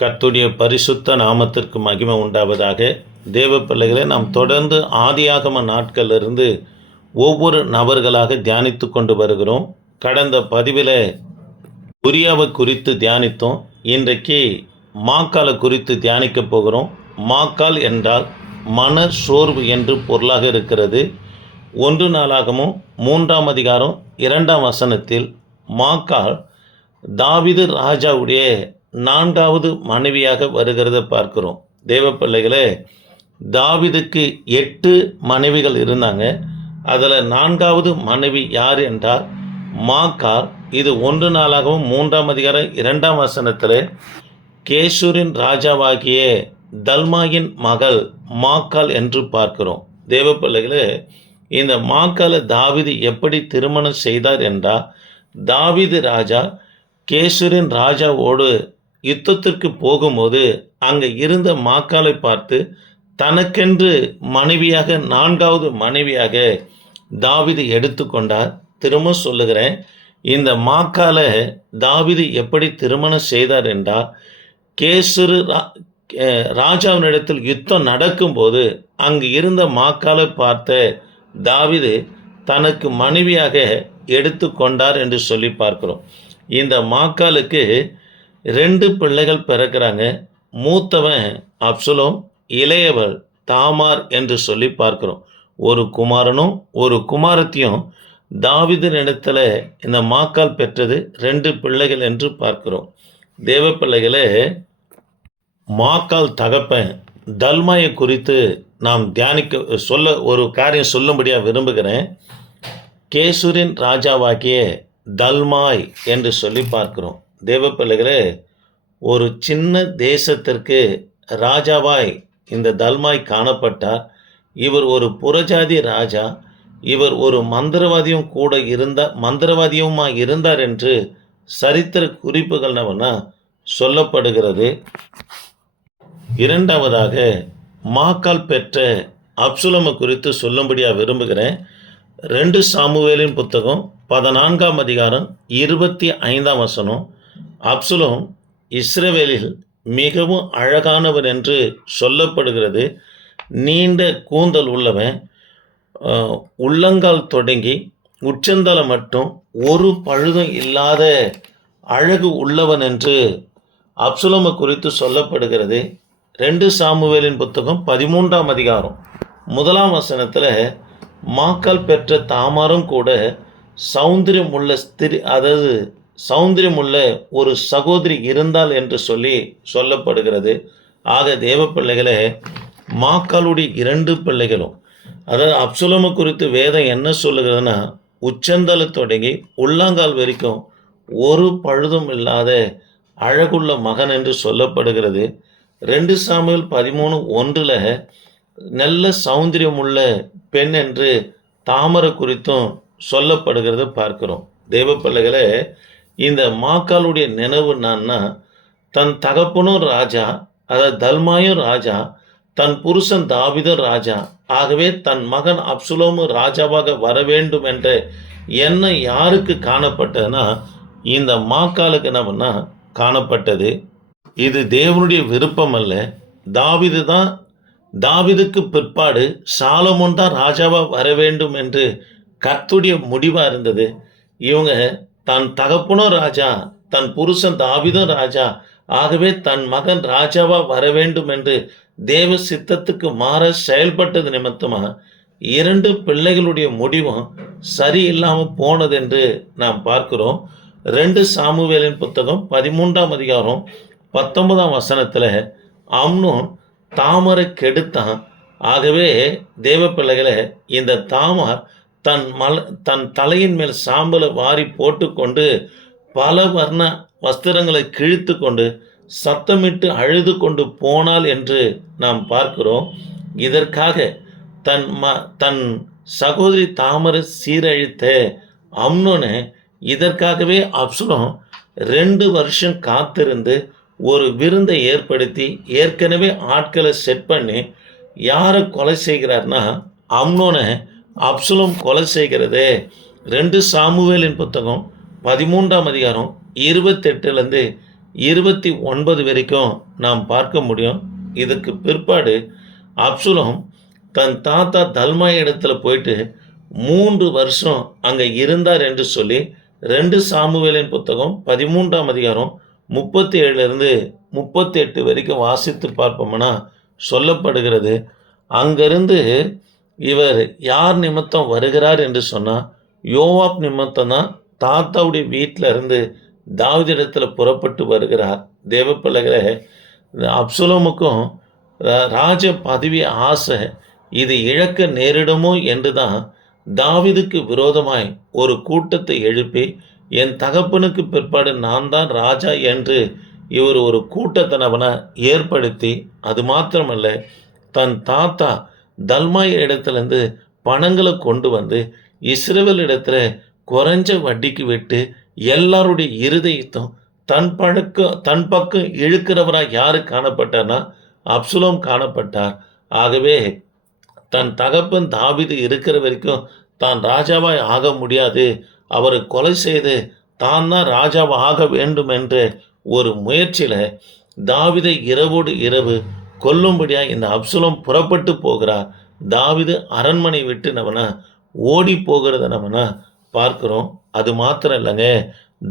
கர்த்தருடைய பரிசுத்த நாமத்திற்கு மகிமை உண்டாவதாக. தேவ பிள்ளைகளை நாம் தொடர்ந்து ஆதியாகம நாட்களிலிருந்து ஒவ்வொரு நபர்களாக தியானித்து கொண்டு வருகிறோம். கடந்த பதிவில் உரியாவை குறித்து தியானித்தோம். இன்றைக்கு மாக்காலை குறித்து தியானிக்கப் போகிறோம். மாக்கால் என்றால் மன சோர்வு என்று பொருளாக இருக்கிறது. 1 நாளாகமும் 3ஆம் அதிகாரம் 2ஆம் வசனத்தில் மாக்கால் தாவீது ராஜாவுடைய 4வது மனைவியாக வருகிறத பார்க்கிறோம். தேவ பிள்ளைகளே, தாவீதுக்கு 8 மனைவிகள் இருந்தாங்க. அதில் 4வது மனைவி யார் என்றால் மாக்கால். இது 1 நாளாகவும் 3ஆம் அதிகாரம் 2ஆம் வசனத்தில் கேசூரின் ராஜாவாகிய தல்மாயின் மகள் மாக்கால் என்று பார்க்கிறோம். தேவ பிள்ளைகளே, இந்த மாக்காலை தாவீது எப்படி திருமணம் செய்தார் என்றால், தாவீது ராஜா கேசூரின் ராஜாவோடு யுத்தத்திற்கு போகும்போது அங்கே இருந்த மாக்காலை பார்த்து தனக்கென்று மனைவியாக 4வது மனைவியாக தாவீது எடுத்துக்கொண்டார். திரும்ப சொல்லுகிறேன், இந்த மாக்காலை தாவீது எப்படி திருமணம் செய்தார் என்றால், கேசூரு ராஜாவினிடத்தில் யுத்தம் நடக்கும்போது அங்கு இருந்த மாக்காலை பார்த்த தாவீது தனக்கு மனைவியாக எடுத்து கொண்டார் என்று சொல்லி பார்க்கிறோம். இந்த மாக்காலுக்கு 2 பிள்ளைகள் பிறக்கிறாங்க. மூத்தவன் அப்சலோம், இளையவள் தாமார் என்று சொல்லி பார்க்கிறோம். ஒரு குமாரனும் ஒரு குமாரத்தியும் தாவீதினிடத்தில் இந்த மாக்கால் பெற்றது 2 பிள்ளைகள் என்று பார்க்கிறோம். தேவ பிள்ளைகளே, மாக்கால் தகப்பன் தல்மாயை குறித்து நாம் ஒரு காரியம் சொல்லும்படியாக விரும்புகிறேன். கேசூரின் ராஜாவாகிய தல்மாய் என்று சொல்லி பார்க்கிறோம். தேவ பிள்ளைகளே, ஒரு சின்ன தேசத்திற்கு ராஜாவாய் இந்த தல்மாய் காணப்பட்டார். இவர் ஒரு புறஜாதி ராஜா. இவர் ஒரு மந்திரவாதியுமாய் இருந்தார் என்று சரித்திர குறிப்புகள் சொல்லப்படுகிறது. 2வதாக மாக்கால் பெற்ற அப்சலோமை குறித்து சொல்லும்படியாக விரும்புகிறேன். 2 சாமுவேலின் புத்தகம் 14ஆம் அதிகாரம் 25ஆம் வசனம். அப்சலோம் இஸ்ரவேலில் மிகவும் அழகானவன் என்று சொல்லப்படுகிறது. நீண்ட கூந்தல் உள்ளவன், உள்ளங்கால் தொடங்கி உச்சந்தலை மட்டும் ஒரு பழுதும் இல்லாத அழகு உள்ளவன் என்று அப்சலோமை குறித்து சொல்லப்படுகிறது. 2 சாமுவேலின் புத்தகம் 13ஆம் அதிகாரம் 1ஆம் வசனத்தில் மாக்கால் பெற்ற தாமாரும் கூட சௌந்தரியமுள்ள ஒரு சகோதரி இருந்தால் என்று சொல்லப்படுகிறது. ஆக தேவ பிள்ளைகளே, மாக்காலுடைய 2 பிள்ளைகளும், அதாவது அப்சலோமை குறித்து வேதம் என்ன சொல்லுகிறதுனா, உச்சந்தலை தொடங்கி உள்ளாங்கால் வரைக்கும் ஒரு பழுதும் இல்லாத அழகுள்ள மகன் என்று சொல்லப்படுகிறது. 2 சாமுவேல் 13:1 நல்ல சௌந்தரியமுள்ள பெண் என்று தாமரை குறித்தும் சொல்லப்படுகிறது பார்க்கிறோம். தேவ பிள்ளைகளே, இந்த மாக்காலுடைய நினைவு என்னன்னா, தன் தகப்பனும் ராஜா, அதாவது தல்மாயும் ராஜா, தன் புருஷன் தாவீதும் ராஜா, ஆகவே தன் மகன் அப்சலோமும் ராஜாவாக வர வேண்டும் என்ற எண்ணம் யாருக்கு காணப்பட்டதுன்னா, இந்த மாக்காலுக்கு என்ன காணப்பட்டது. இது தேவனுடைய விருப்பம் அல்ல. தாவீதுக்கு பிற்பாடு சாலமோன் தான் ராஜாவாக வர வேண்டும் என்று கர்த்தருடைய முடிவாக இருந்தது. இவங்க தன் தகப்பனும் ராஜா, தன் புருஷன் தாவீதும் ராஜா, ஆகவே தன் மகன் ராஜாவாக வர வேண்டும் என்று தேவ சித்தத்துக்கு மாற செயல்பட்டது நிமித்தமாக 2 பிள்ளைகளுடைய முடிவும் சரியில்லாமல் போனது என்று நாம் பார்க்கிறோம். 2 சாமுவேலின் புத்தகம் 13ஆம் அதிகாரம் 19ஆம் வசனத்தில் அம்னோன் தாமரை கெடுத்தான். ஆகவே தேவ பிள்ளைகளை, இந்த தாமார் தன் தலையின் மேல் சாம்பலை வாரி போட்டுக்கொண்டு பல வர்ண வஸ்திரங்களை கிழித்து கொண்டு சத்தமிட்டு அழுது கொண்டு போனாள் என்று நாம் பார்க்கிறோம். இதற்காக தன் சகோதரி தாமரை சீரழித்த அம்னோனை இதற்காகவே அப்சலோம் 2 வருஷம் காத்திருந்து ஒரு விருந்தை ஏற்படுத்தி ஏற்கனவே ஆட்களை செட் பண்ணி யாரை கொலை செய்கிறார்னா, அம்னோனை அப்சலோம் கொலை செய்கிறது. 2 சாமுவேலின் புத்தகம் 13ஆம் அதிகாரம் 28 29 வரைக்கும் நாம் பார்க்க முடியும். இதுக்கு பிற்பாடு அப்சலோம் தன் தாத்தா தல்மாய் இடத்துல போயிட்டு 3 வருஷம் அங்கே இருந்தார் என்று சொல்லி 2 சாமுவேலின் புத்தகம் 13ஆம் அதிகாரம் 37லிருந்து 38 வரைக்கும் வாசித்து பார்ப்போம்னா சொல்லப்படுகிறது. அங்கிருந்து இவர் யார் நிமித்தம் வருகிறார் என்று சொன்னால் யோவாப் நிமித்தம் தான் தாத்தாவுடைய வீட்டில் இருந்து தாவீதிடத்தில் புறப்பட்டு வருகிறார். தேவ பிள்ளைகளே, அப்சலோமுக்கும் ராஜ பதவி ஆசை இது இழக்க நேரிடுமோ என்று தான் தாவீதுக்கு விரோதமாய் ஒரு கூட்டத்தை எழுப்பி என் தகப்பனுக்கு பிற்பாடு நான் தான் ராஜா என்று இவர் ஒரு கூட்டத்தனவனை ஏற்படுத்தி, அது மாத்திரமல்ல தன் தாத்தா தல்மாய் இடத்துலேருந்து பணங்களை கொண்டு வந்து இஸ்ரவேல் இடத்துல குறைஞ்ச வட்டிக்கு விட்டு எல்லாருடைய இருதயத்தும் தன் பக்கம் இழுக்கிறவராக யார் காணப்பட்டார்னா அப்சலோம் காணப்பட்டார். ஆகவே தன் தகப்பன் தாவீது இருக்கிற வரைக்கும் தான் ராஜாவாய் ஆக முடியாது, அவரை கொலை செய்து தான் தான் ராஜாவாக ஆக வேண்டும் என்ற ஒரு முயற்சியில் தாவீதை இரவோடு இரவு கொல்லும்படியாக இந்த அப்சலோம் புறப்பட்டு போகிறார். தாவீது அரண்மனை விட்டு நம்மனா ஓடி போகிறத நம்மனா பார்க்குறோம். அது மாத்திரம் இல்லைங்க,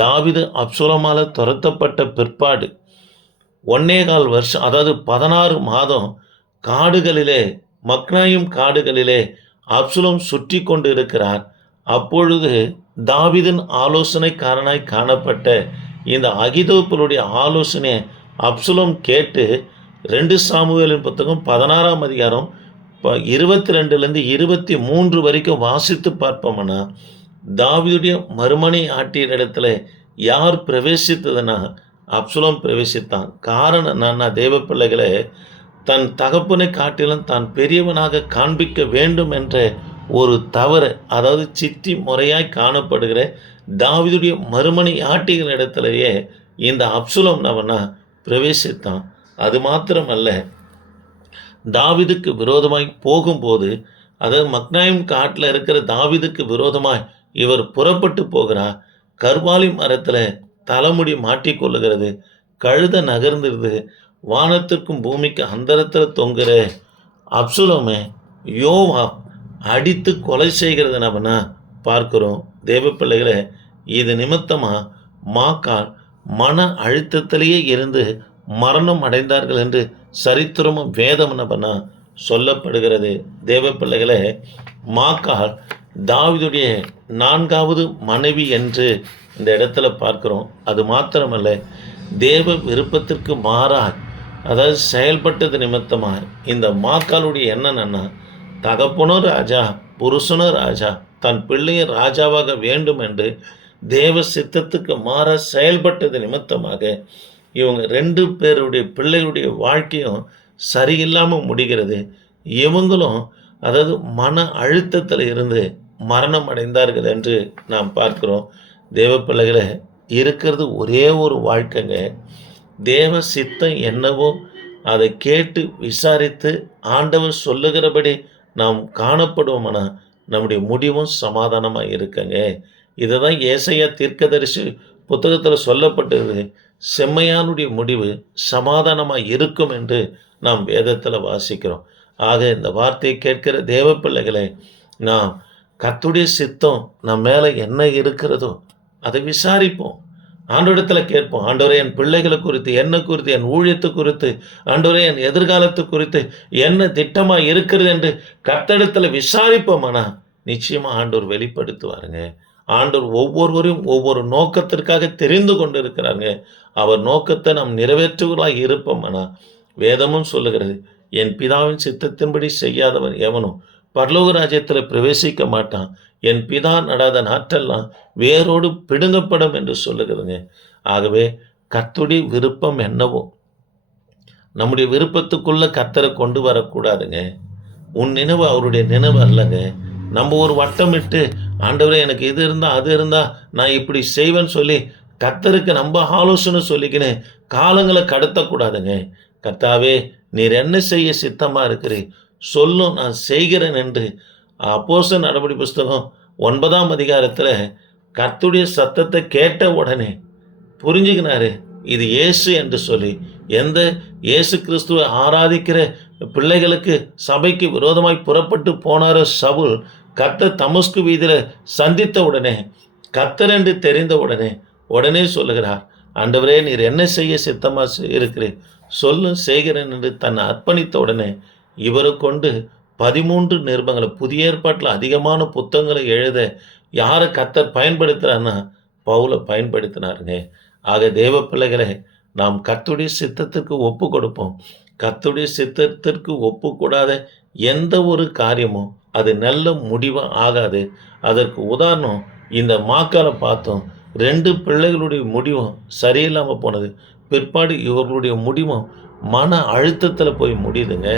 தாவீது அப்சலோமால் துரத்தப்பட்ட பிற்பாடு 1.25 வருஷம், அதாவது 16 மாதம் காடுகளிலே, மக்னாயும் காடுகளிலே அப்சலோம் சுற்றி கொண்டு இருக்கிறார். அப்பொழுது தாவீதின் ஆலோசனைக்காரனாய் காணப்பட்ட இந்த அகிதோப்பலுடைய ஆலோசனையை அப்சலோம் கேட்டு 2 சாமுவேலின் புத்தகம் 16ஆம் அதிகாரம் 22லேருந்து 23 வரைக்கும் வாசித்து பார்ப்போம்னா தாவீதுடைய மறுமனை ஆட்டிய இடத்துல யார் பிரவேசித்ததுன்னா அப்சலோம் பிரவேசித்தான். காரணம் என்னன்னா, தேவ பிள்ளைகளை, தன் தகப்பனை காட்டிலும் தான் பெரியவனாக காண்பிக்க வேண்டும் என்ற ஒரு தவறு, அதாவது சித்தி முறையாய் காணப்படுகிற தாவீதுடைய மறுமனை ஆட்டிகிற இடத்துலையே இந்த அப்சலோம் நவனா பிரவேசித்தான். அது மாத்திரமல்ல, தாவீதுக்கு விரோதமாய் போகும்போது, அதாவது மக்னாயும் காட்டில் இருக்கிற தாவீதுக்கு விரோதமாய் இவர் புறப்பட்டு போகிறார். கர்வாலி மரத்தில் தலைமுடி மாட்டிக்கொள்ளுகிறது, கழுத நகர்ந்துருது, வானத்துக்கும் பூமிக்கு அந்தரத்தில் தொங்குற அப்சலோமை யோவாப் அடித்து கொலை செய்கிறது நம்ம பார்க்குறோம். தேவ பிள்ளைகளை, இது நிமித்தமாக மாக்காள் மன அழுத்தத்திலேயே இருந்து மரணம் அடைந்தார்கள் என்று சரித்திரமும் வேதம் என்ன சொல்லப்படுகிறது. தேவ பிள்ளைகளை, மாக்காள் தாவீதுடைய 4வது மனைவி என்று இந்த இடத்துல பார்க்குறோம். அது மாத்திரமல்ல, தேவ விருப்பத்திற்கு மாறாக, அதாவது செயல்பட்டது நிமித்தமாக இந்த மாக்காளுடைய என்னன்னா, தகப்பனும் ராஜா புருஷனும் ராஜா தன் பிள்ளையும் ராஜாவாக வேண்டும் என்று தேவ சித்தத்துக்கு மாற செயல்பட்டது நிமித்தமாக இவங்க 2 பேருடைய பிள்ளைகளுடைய வாழ்க்கையும் சரியில்லாமல் முடிகிறது. இவங்களும் அதாவது மன அழுத்தத்தில் இருந்து மரணம் அடைந்தார்கள் என்று நாம் பார்க்கிறோம். தேவ பிள்ளைகளை, இருக்கிறது ஒரே ஒரு வாழ்க்கைங்க. தேவ சித்தம் என்னவோ அதை கேட்டு விசாரித்து ஆண்டவர் சொல்லுகிறபடி நாம் காணப்படுவோம்னா நம்முடைய முடிவும் சமாதானமாக இருக்குங்க. இதை தான் ஏசாயா தீர்க்கதரிசி புத்தகத்தில் சொல்லப்பட்டது, செம்மையானுடைய முடிவு சமாதானமாக இருக்கும் என்று நாம் வேதத்தில் வாசிக்கிறோம். ஆக இந்த வார்த்தையை கேட்கிற தேவ பிள்ளைகளை, நாம் கர்த்தருடைய சித்தம் நம்ம மேலே என்ன இருக்கிறதோ அதை விசாரிப்போம். ஆண்டவரிடத்தில் கேட்போம், ஆண்டவரே என் பிள்ளைகளை குறித்து, என்ன குறித்து, என் ஊழியத்தை குறித்து, ஆண்டவரே என் எதிர்காலத்தை குறித்து என்ன திட்டமாக இருக்கிறது என்று கர்த்தரிடத்தில் விசாரிப்போம்னா நிச்சயமாக ஆண்டவர் வெளிப்படுத்துவாருங்க. ஆண்டவர் ஒவ்வொருவரையும் ஒவ்வொரு நோக்கத்திற்காக தெரிந்து கொண்டு இருக்கிறாங்க. அவர் நோக்கத்தை நாம் நிறைவேற்றுவர்களாக இருப்போம்னா வேதமும் சொல்லுகிறது, என் பிதாவின் சித்தத்தின்படி செய்யாதவன் எவனும் பரலோக ராஜ்யத்தில் பிரவேசிக்க மாட்டான், என் பிதா நடாத நாற்றெல்லாம் வேரோடு பிடுங்கப்படும் என்று சொல்லுகிறதுங்க. ஆகவே கர்த்தருடைய விருப்பம் என்னவோ நம்முடைய விருப்பத்துக்குள்ளே கர்த்தரை கொண்டு வரக்கூடாதுங்க. உன் நினைவு அவருடைய நினைவு அல்லங்க. நம்ம ஒரு வட்டமிட்டு, ஆண்டவரே எனக்கு இது இருந்தால் அது இருந்தால் நான் இப்படி செய்வேன்னு சொல்லி கர்த்தருக்கு நம்ம ஆலோசனை சொல்லிக்கின்னு காலங்களை கடத்தக்கூடாதுங்க. கர்த்தாவே நீர் என்ன செய்ய சித்தமாக இருக்கிறீர் சொல்லும், நான் செய்கிறேன் என்று அப்போஸ்தலர் நடபடி புஸ்தகம் 9ஆம் அதிகாரத்தில் கர்த்தருடைய சத்தத்தை கேட்ட உடனே புரிஞ்சுக்கினாரு, இது இயேசு என்று சொல்லி எந்த இயேசு கிறிஸ்துவை ஆராதிக்கிற பிள்ளைகளுக்கு சபைக்கு விரோதமாய் புறப்பட்டு போனாரோ சவுல், கர்த்தர் தமஸ்கு வீதியில் சந்தித்த உடனே, கர்த்தர் என்று தெரிந்த உடனே சொல்லுகிறார், ஆண்டவரே நீர் என்ன செய்ய சித்தமாக இருக்கிறேன் சொல்லும் செய்கிறேன் என்று தன்னை அர்ப்பணித்த உடனே இவரை கொண்டு 13 நிருபங்களை, புதிய ஏற்பாட்டில் அதிகமான புத்தகங்களை எழுத யாரை கர்த்தர் பயன்படுத்துகிறார்னா பவுலை பயன்படுத்தினாருங்க. ஆக தேவ பிள்ளைகளே, நாம் கர்த்தருடைய சித்தத்திற்கு ஒப்பு கொடுப்போம். கர்த்தருடைய சித்தத்திற்கு ஒப்பு கூடாத எந்த ஒரு காரியமும் அது நல்ல முடிவாக ஆகாது. அதற்கு உதாரணம் இந்த மாக்காலை பார்த்தோம். 2 பிள்ளைகளுடைய முடிவும் சரியில்லாமல் போனது. பிற்பாடு இவர்களுடைய முடிவும் மன அழுத்தத்தில் போய் முடியுதுங்க.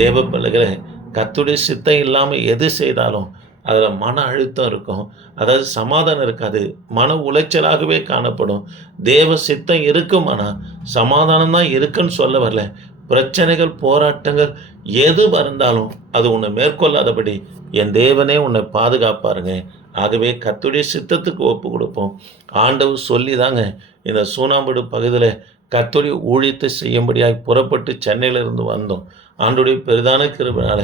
தேவ பிள்ளைகளே, கர்த்தருடைய சித்தம் இல்லாமல் எது செய்தாலும் அதில் மன அழுத்தம் இருக்கும். அதாவது சமாதானம் இருக்காது. மன உளைச்சலாகவே காணப்படும். தேவ சித்தம் இருக்குமானால் சமாதானம் தான் இருக்குன்னு சொல்ல வரல. பிரச்சனைகள், போராட்டங்கள் எது வந்தாலும் அது உன்னை மேற்கொள்ளாதபடி என் தேவனே உன்னை பாதுகாப்பாருங்க. ஆகவே கர்த்தருடைய சித்தத்துக்கு ஒப்பு கொடுப்போம். ஆண்டவர் சொல்லி தாங்க இந்த சூனாம்படு பகுதியில் கர்த்தருடைய ஊழியத்தை செய்யும்படியாக புறப்பட்டு சென்னையிலிருந்து வந்தோம். ஆண்டவருடைய பெரிதான கிருபையினால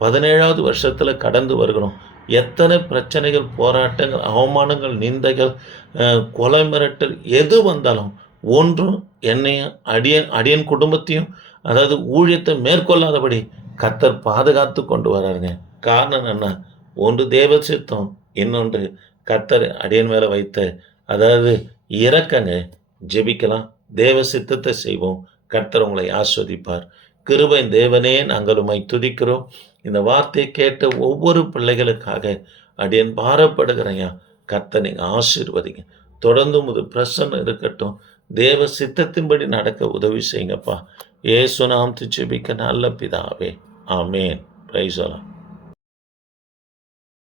17வது வருஷத்தில் கடந்து வருகிறோம். எத்தனை பிரச்சனைகள், போராட்டங்கள், அவமானங்கள், நிந்தைகள், கொலை மிரட்டல் எது வந்தாலும் ஒன்றும் என்னையும் அடியன் குடும்பத்தையும், அதாவது ஊழியத்தை மேற்கொள்ளாதபடி கர்த்தர் பாதுகாத்து கொண்டு வராருங்க. காரணம் என்ன? ஒன்று தேவ சித்தம், இன்னொன்று கர்த்தர் அடியன் மேலே வைத்த அதாவது இரக்கங்க. ஜெபிக்கலாம், தேவ சித்தத்தை செய்வோம். கர்த்தர் உங்களை ஆஸ்வதிப்பார். கிருபை தேவனே, நாங்கள் உம்மை துதிக்கிறோம். இந்த வார்த்தையை கேட்ட ஒவ்வொரு பிள்ளைகளுக்காக அடியன் பாரப்படுகிறேயா. கர்த்தர் நீங்கள் ஆசீர்வதிங்க. தொடர்ந்து உமது பிரசன்னம் இருக்கட்டும். தேவ சித்தத்தின்படி நடக்க உதவி செய்யுங்கப்பா. இயேசு நாமத்தில் ஜெபிக்க நல்ல பிதாவே, ஆமேன். Praise the Lord.